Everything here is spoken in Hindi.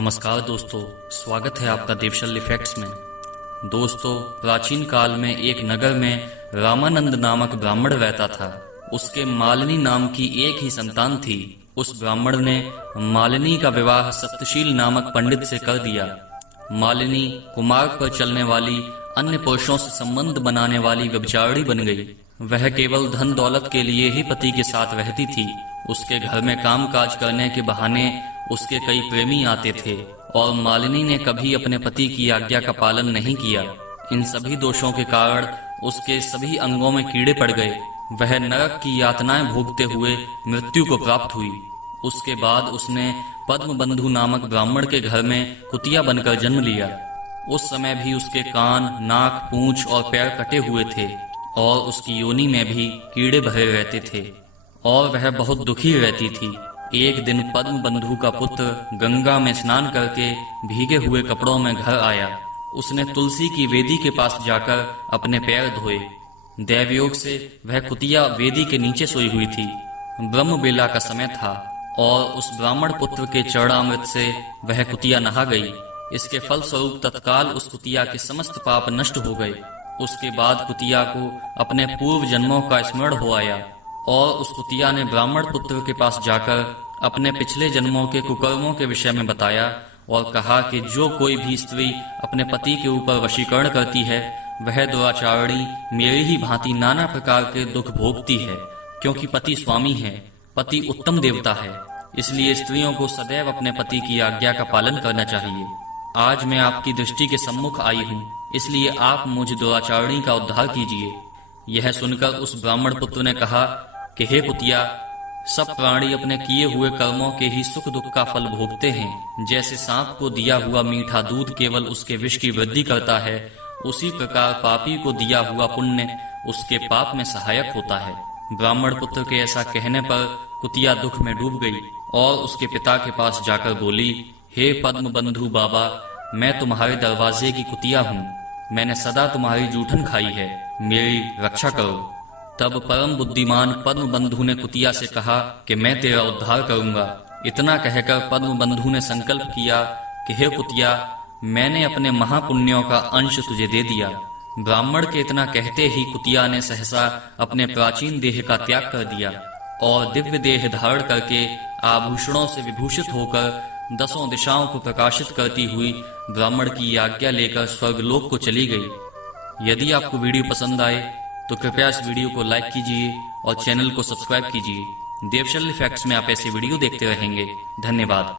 नमस्कार दोस्तों, स्वागत है आपका देवशल्य फैक्ट्स में। दोस्तों, प्राचीन काल में एक नगर में रामानंद नामक ब्राह्मण रहता था। उसके मालिनी नाम की एक ही संतान थी। उस ब्राह्मण ने मालिनी का विवाह सप्तशील नामक पंडित से कर दिया। मालिनी कुमार्ग पर चलने वाली, अन्य पुरुषों से संबंध बनाने वाली व्यभिचारिणी बन गई। वह केवल धन दौलत के लिए ही पति के साथ रहती थी। उसके घर में काम काज करने के बहाने उसके कई प्रेमी आते थे और मालिनी ने कभी अपने पति की आज्ञा का पालन नहीं किया। इन सभी दोषों के कारण उसके सभी अंगों में कीड़े पड़ गए। वह नरक की यातनाएं भोगते हुए मृत्यु को प्राप्त हुई। उसके बाद उसने पद्मबंधु नामक ब्राह्मण के घर में कुतिया बनकर जन्म लिया। उस समय भी उसके कान, नाक, पूंछ और पैर कटे हुए थे और उसकी योनि में भी कीड़े भरे रहते थे और वह बहुत दुखी रहती थी। एक दिन पद्मबंधु का पुत्र गंगा में स्नान करके भीगे हुए कपड़ों में घर आया। उसने तुलसी की वेदी के पास जाकर अपने पैर धोए। दैवयोग से वह कुतिया वेदी के नीचे सोई हुई थी। ब्रह्म बेला का समय था और उस ब्राह्मण पुत्र के चरणामृत से वह कुतिया नहा गई। इसके फलस्वरूप तत्काल उस कुतिया के समस्त पाप नष्ट हो गए। उसके बाद कुतिया को अपने पूर्व जन्मों का स्मरण हो आया और उस कुतिया ने ब्राह्मण पुत्र के पास जाकर अपने पिछले जन्मों के कुकर्मों के विषय में बताया और कहा कि जो कोई भी स्त्री अपने पति के ऊपर वशीकरण करती है, वह दुराचारिणी मेरी ही भांति नाना प्रकार के दुख भोगती है, क्योंकि पति स्वामी है, पति उत्तम देवता है। इसलिए स्त्रियों को सदैव अपने पति की आज्ञा का पालन करना चाहिए। आज मैं आपकी दृष्टि के सम्मुख आई हूँ, इसलिए आप मुझ दुराचारिणी का उद्धार कीजिए। यह सुनकर उस ब्राह्मण पुत्र ने कहा कि हे कुतिया, सब प्राणी अपने किए हुए कर्मों के ही सुख दुख का फल भोगते हैं। जैसे सांप को दिया हुआ मीठा दूध केवल उसके विष की वृद्धि करता है, उसी प्रकार पापी को दिया हुआ पुण्य उसके पाप में सहायक होता है। ब्राह्मण पुत्र के ऐसा कहने पर कुतिया दुख में डूब गई और उसके पिता के पास जाकर बोली, हे पद्मबंधु बाबा, मैं तुम्हारे दरवाजे की कुतिया हूँ। मैंने सदा तुम्हारी जूठन खाई है, मेरी रक्षा करो। तब परम बुद्धिमान पद्मबंधु ने कुतिया से कहा कि मैं तेरा उद्धार करूंगा। इतना कहकर पद्मबंधु ने संकल्प किया कि हे कुतिया, मैंने अपने महापुण्यों का अंश तुझे दे दिया। ब्राह्मण के इतना कहते ही कुतिया ने सहसा अपने प्राचीन देह का त्याग कर दिया और दिव्य देह धारण करके आभूषणों से विभूषित होकर 10 दिशाओं को प्रकाशित करती हुई ब्राह्मण की आज्ञा लेकर स्वर्गलोक को चली गई। यदि आपको वीडियो पसंद आए तो कृपया इस वीडियो को लाइक कीजिए और चैनल को सब्सक्राइब कीजिए। देवशल्य फैक्ट्स में आप ऐसे वीडियो देखते रहेंगे। धन्यवाद।